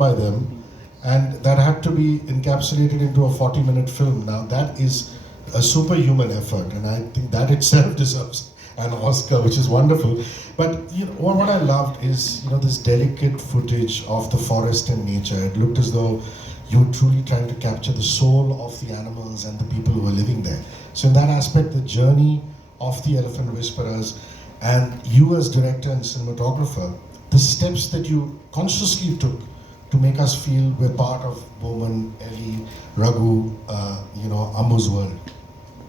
by them, and that had to be encapsulated into a 40-minute film. Now that is a superhuman effort, and I think that itself deserves an Oscar, which is wonderful. But you know, what I loved is, you know, this delicate footage of the forest and nature. It looked as though you were truly trying to capture the soul of the animals and the people who were living there. So in that aspect, the journey of the Elephant Whisperers, and you as director and cinematographer, the steps that you consciously took to make us feel we're part of Bowman, Ellie, Raghu, Ammu's world.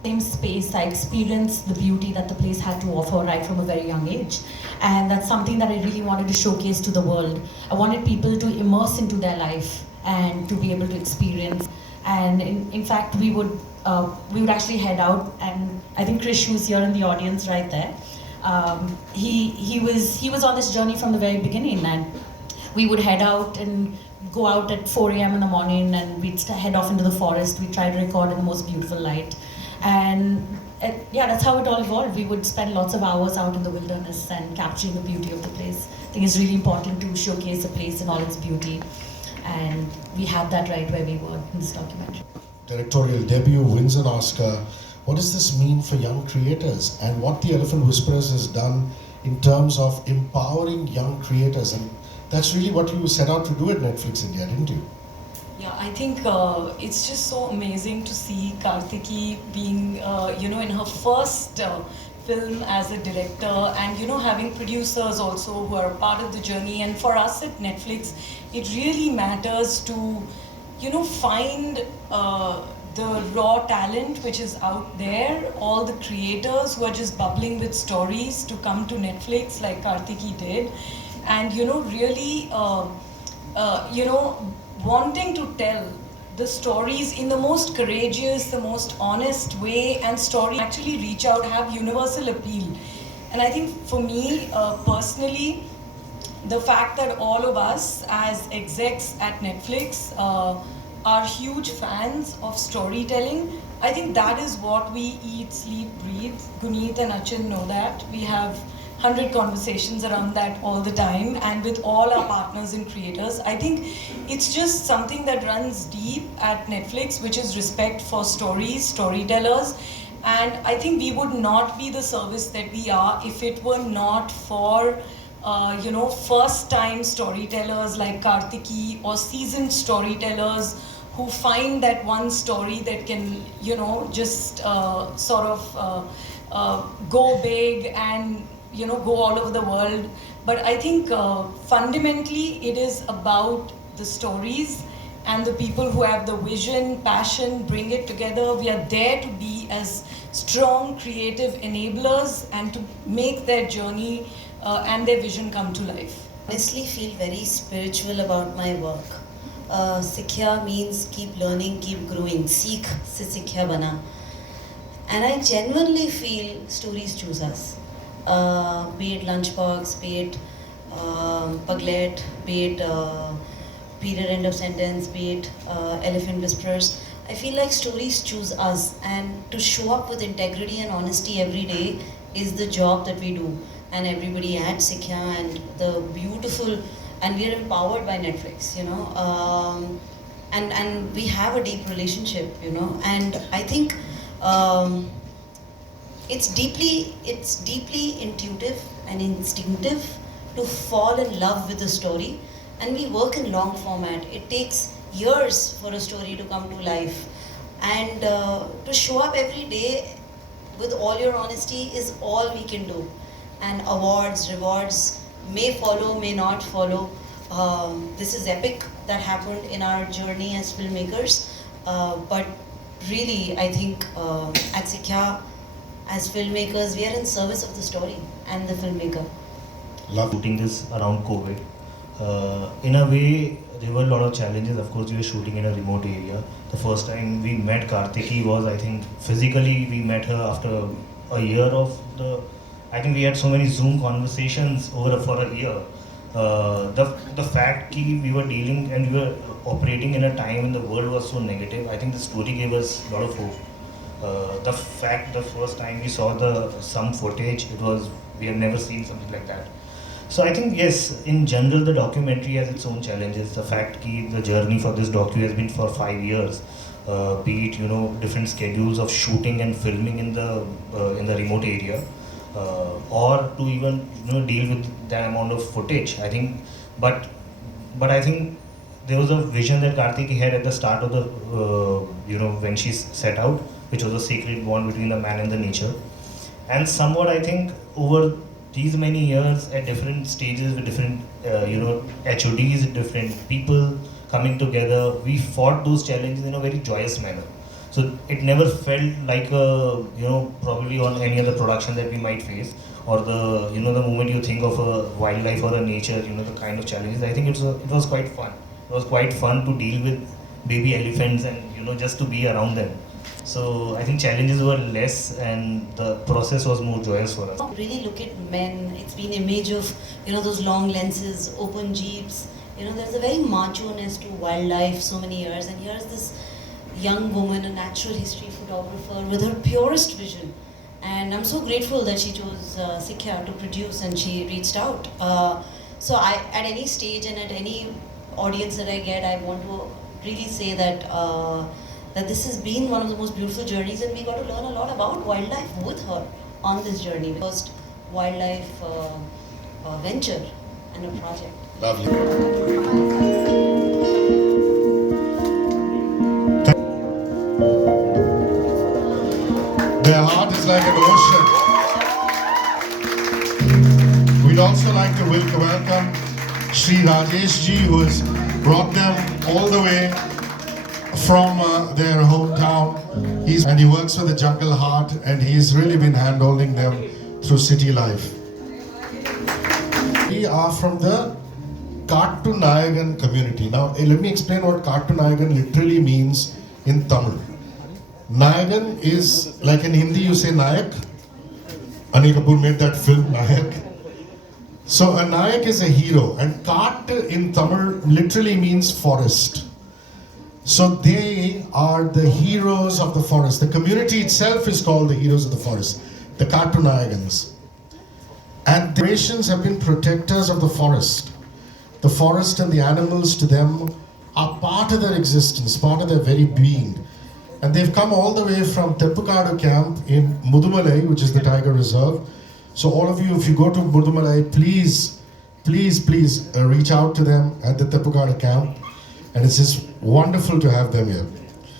Same space, I experienced the beauty that the place had to offer right from a very young age. And that's something that I really wanted to showcase to the world. I wanted people to immerse into their life and to be able to experience. And in fact, we would actually head out, and I think Krish, who's here in the audience right there, he was on this journey from the very beginning, and we would head out and go out at 4 a.m. in the morning, and we'd head off into the forest. We'd try to record in the most beautiful light. And yeah, that's how it all evolved. We would spend lots of hours out in the wilderness and capturing the beauty of the place. I think it's really important to showcase a place in all its beauty. And we have that right where we were in this documentary. Directorial debut, wins an Oscar. What does this mean for young creators, and what the Elephant Whisperers has done in terms of empowering young creators? And that's really what you set out to do at Netflix India, didn't you? Yeah, I think it's just so amazing to see Kartiki being, in her first film as a director, and having producers also who are part of the journey. And for us at Netflix, it really matters to, find the raw talent which is out there, all the creators who are just bubbling with stories to come to Netflix like Kartiki did, and really, wanting to tell the stories in the most courageous, the most honest way, and story actually reach out, have universal appeal. And I think for me, personally, the fact that all of us as execs at Netflix are huge fans of storytelling, I think that is what we eat, sleep, breathe. Guneet and Achin know that. We have 100 conversations around that all the time, and with all our partners and creators. I think it's just something that runs deep at Netflix, which is respect for stories, storytellers. And I think we would not be the service that we are if it were not for first-time storytellers like Kartiki, or seasoned storytellers who find that one story that can, just go big and go all over the world. But I think fundamentally it is about the stories and the people who have the vision, passion, bring it together. We are there to be as strong, creative enablers and to make their journey and their vision come to life. I honestly feel very spiritual about my work. Sikhya means keep learning, keep growing. Seekh se Sikhya bana. And I genuinely feel stories choose us. Be it Lunchbox, be it Puglet, be it Period End of Sentence, be it Elephant Whisperers. I feel like stories choose us, and to show up with integrity and honesty every day is the job that we do. And everybody at Sikhya, and the beautiful, and we are empowered by Netflix, and we have a deep relationship, and I think it's deeply intuitive and instinctive to fall in love with a story, and we work in long format. It takes years for a story to come to life, and to show up every day with all your honesty is all we can do. And awards, rewards may follow, may not follow. This is epic that happened in our journey as filmmakers, but really I think at Sikhya, as filmmakers, we are in service of the story and the filmmaker. Love shooting this around COVID. In a way, there were a lot of challenges. Of course, we were shooting in a remote area. The first time we met Kartiki was, I think, physically we met her after a year of the. I think we had so many Zoom conversations for a year. The fact that we were dealing and we were operating in a time when the world was so negative, I think the story gave us a lot of hope. The fact the first time we saw some footage, we had never seen something like that. So I think yes, in general the documentary has its own challenges. The fact that the journey for this docu has been for 5 years, be it different schedules of shooting and filming in the remote area, or to even deal with the amount of footage. I think, but I think there was a vision that Kartiki had at the start of the when she set out, which was a sacred bond between the man and the nature, and somewhat I think over these many years at different stages with different HODs, different people coming together, we fought those challenges in a very joyous manner. So it never felt like a probably on any other production that we might face, or the the moment you think of a wildlife or a nature, the kind of challenges. I think it was quite fun. It was quite fun to deal with baby elephants and just to be around them. So I think challenges were less and the process was more joyous for us. Really look at men. It's been image of those long lenses, open jeeps. There's a very macho-ness to wildlife so many years, and here's this young woman, a natural history photographer with her purest vision. And I'm so grateful that she chose Sikhya to produce, and she reached out. So at any stage and at any audience that I get, I want to really say that that this has been one of the most beautiful journeys, and we got to learn a lot about wildlife with her on this journey. First wildlife venture and a project. Lovely. Their heart is like an ocean. We'd also like to welcome Sri Rajesh ji, who has brought them all the way from their hometown. And he works for the Jungle Heart, and he's really been hand-holding them through city life. We are from the Kattu Nayagan community. Now, let me explain what Kattu Nayagan literally means in Tamil. Nayagan is, like in Hindi you say Nayak. Anil Kapoor made that film Nayak. So a Nayak is a hero, and Kat in Tamil literally means forest. So they are the heroes of the forest. The community itself is called the heroes of the forest, the Kattu Nayagans. And the generations have been protectors of the forest. The forest and the animals to them are part of their existence, part of their very being. And they've come all the way from Teppukadu camp in Mudumalai, which is the tiger reserve. So all of you, if you go to Mudumalai, please reach out to them at the Teppukadu camp. And it's just wonderful to have them here.